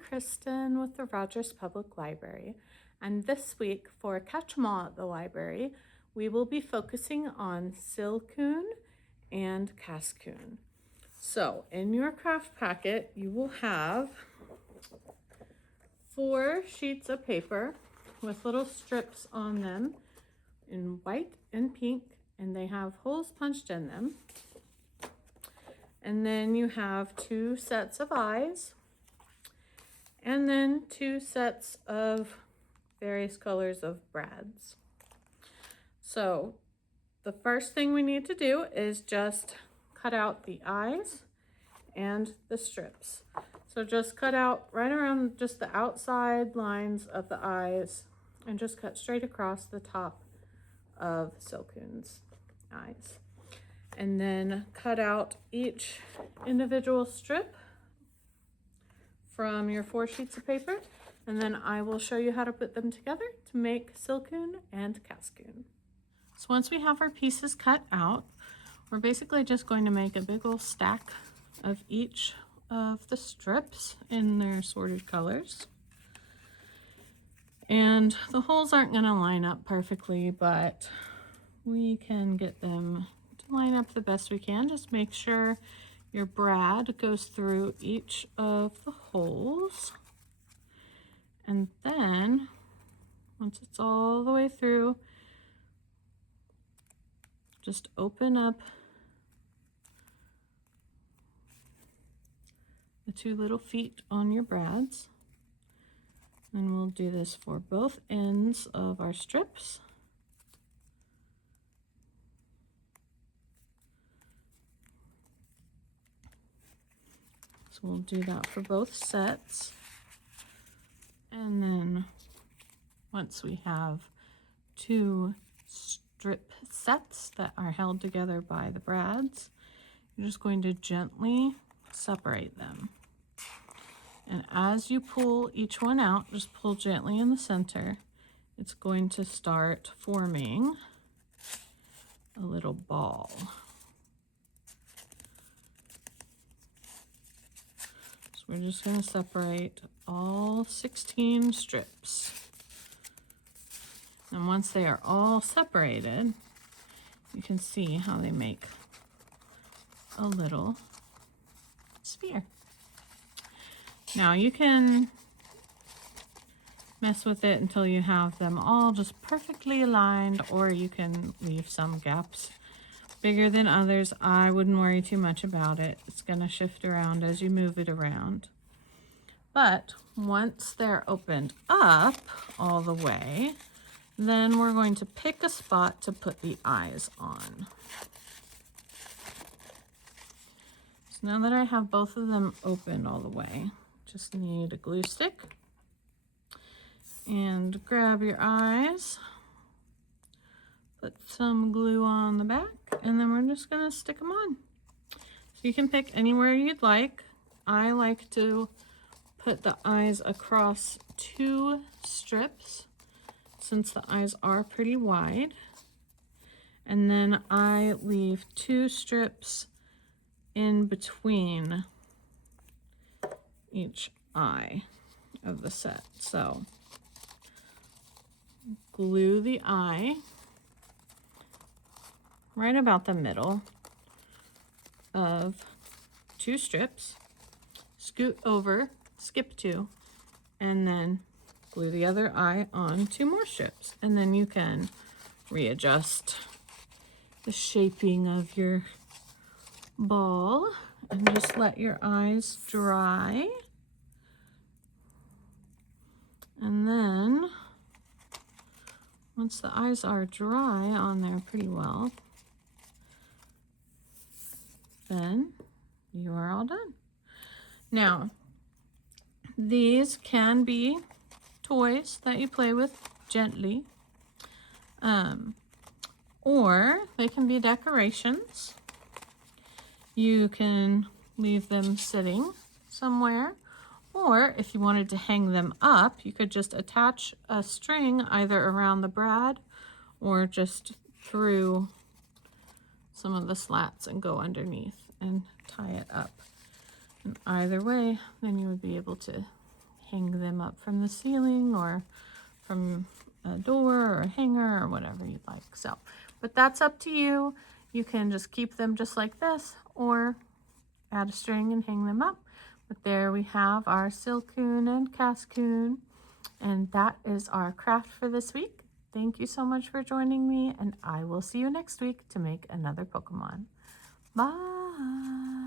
Kristin with the Rogers Public Library, and this week for Catch 'em All at the Library, we will be focusing on Silcoon and Cascoon. So in your craft packet, you will have 4 sheets of paper with little strips on them in white and pink, and they have holes punched in them. And then you have 2 sets of eyes, and then 2 sets of various colors of brads. So the first thing we need to do is just cut out the eyes and the strips. So just cut out right around just the outside lines of the eyes and just cut straight across the top of Silcoon's eyes. And then cut out each individual strip from your 4 sheets of paper, and then I will show you how to put them together to make Silcoon and Cascoon. So once we have our pieces cut out, we're basically just going to make a big old stack of each of the strips in their sorted colors. And the holes aren't going to line up perfectly, but we can get them to line up the best we can. Just make sure your brad goes through each of the holes. And then once it's all the way through, just open up the 2 little feet on your brads. And we'll do this for both ends of our strips. So we'll do that for both sets. And then once we have 2 strip sets that are held together by the brads, you're just going to gently separate them. And as you pull each one out, just pull gently in the center, it's going to start forming a little ball. So we're just going to separate all 16 strips. And once they are all separated, you can see how they make a little sphere. Now you can mess with it until you have them all just perfectly aligned, or you can leave some gaps bigger than others. I wouldn't worry too much about it. It's going to shift around as you move it around. But once they're opened up all the way, then we're going to pick a spot to put the eyes on. So now that I have both of them opened all the way, just need a glue stick and grab your eyes, put some glue on the back, and then we're just going to stick them on. So you can pick anywhere you'd like. I like to put the eyes across 2 strips since the eyes are pretty wide, and then I leave 2 strips in between each eye of the set. So glue the eye right about the middle of 2 strips, scoot over, skip 2, and then glue the other eye on 2 more strips. And then you can readjust the shaping of your ball and just let your eyes dry. And then once the eyes are dry on there pretty well, then you are all done. Now, these can be toys that you play with gently, or they can be decorations. You can leave them sitting somewhere, or if you wanted to hang them up, you could just attach a string either around the brad or just through some of the slats and go underneath and tie it up. And either way, then you would be able to hang them up from the ceiling or from a door or a hanger or whatever you'd like. So, but that's up to you. You can just keep them just like this or add a string and hang them up. But there we have our Silcoon and Cascoon, and that is our craft for this week. Thank you so much for joining me, and I will see you next week to make another Pokemon. Bye!